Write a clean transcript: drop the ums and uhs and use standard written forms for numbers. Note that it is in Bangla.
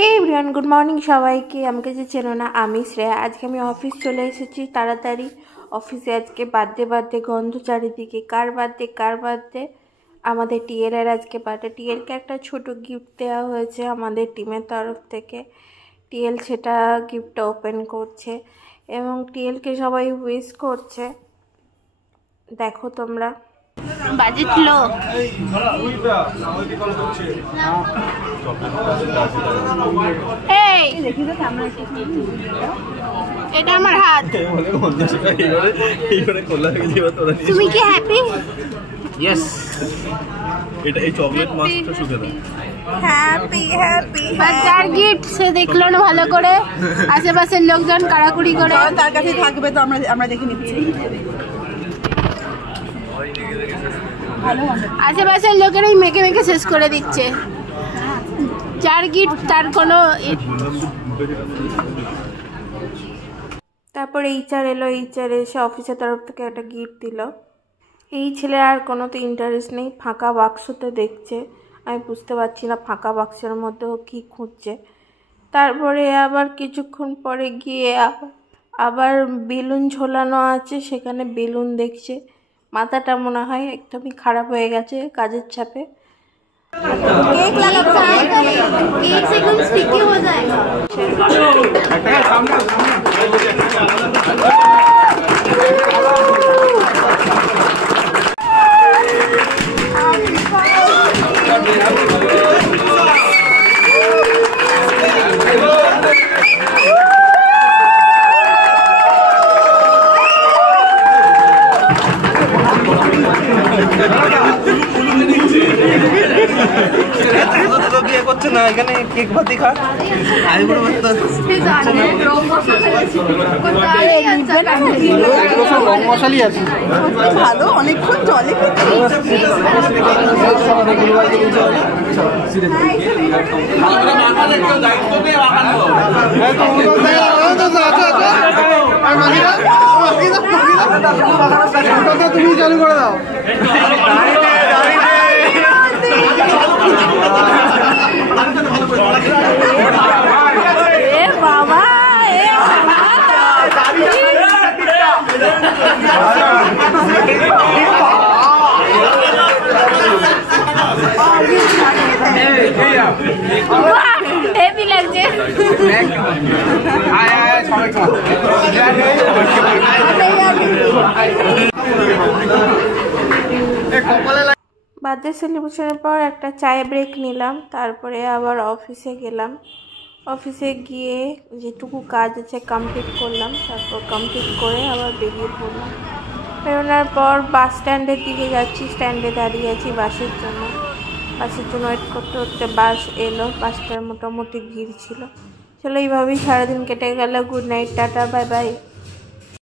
हे एवरीवन गुड मॉर्निंग সবাইকে আমাকে যে চেনো না আমি শ্রেয়া আজকে আমি অফিস চলে এসেছি তাড়াতাড়ি অফিসে আজকে বার্থডে গন্ধ চারিদিকে কার বার্থডে আমাদের টিএল এর আজকে বার্থডে টিএল কে একটা ছোট গিফট দেওয়া হয়েছে আমাদের টিমের তরফ থেকে টিএল সেটা গিফটটা ওপেন করছে এবং টিএল কে সবাই উইশ করছে দেখো তোমরা বাজেট লো এই দেখিছো সামনে এটা আমার হাত তুমি কি হ্যাপি यस এটা এই চকলেট মাস্কটা শুকে দাও হ্যাপি বাজার গিফট সে দেখলো না ভালো করে আশেপাশের লোকজন কাড়াকুড়ি করে তার কাছে থাকবে তো আমরা দেখে নিচ্ছি আশেপাশের লোকেরাই মেকে শেষ করে দিচ্ছে যার গিফট তার কোনো তারপরে এইচআর এলো এইচআর এসে অফিসের তরফ থেকে একটা গিফট দিল এই ছেলে আর কোনো তো ইন্টারেস্ট নেই ফাঁকা বাক্সতে দেখছে আমি বুঝতে পারছি না ফাঁকা বাক্সের মধ্যেও কী খুঁজছে তারপরে আবার কিছুক্ষণ পরে গিয়ে আবার বেলুন ঝোলানো আছে সেখানে বেলুন দেখছে মাথাটা মনে হয় একদমই খারাপ হয়ে গেছে কাজের চাপে केक लगा ट्राई करें 1 सेकंड स्टिकी हो जाएगा না এখানে কেক ভাতি খা আইবুড়ো মত মশালি আছে ভালো অনেকক্ষণ চলে তুমি চালু করে দাও হেভি লাগছে বার্থডে সেলিব্রেশনের পর একটা চায়ে ব্রেক নিলাম তারপরে আবার অফিসে গেলাম অফিসে গিয়ে যেটুকু কাজ আছে কমপ্লিট করলাম তারপর কমপ্লিট করে আবার বেরিয়ে পড়লাম বেরোনোর পর বাস স্ট্যান্ডের দিকে যাচ্ছি স্ট্যান্ডে দাঁড়িয়ে আছি বাসের জন্য ওয়েট করতে বাস এলো বাসটার মোটামুটি ভিড় ছিল চলো এইভাবেই সারাদিন কেটে গেল good night tata bye bye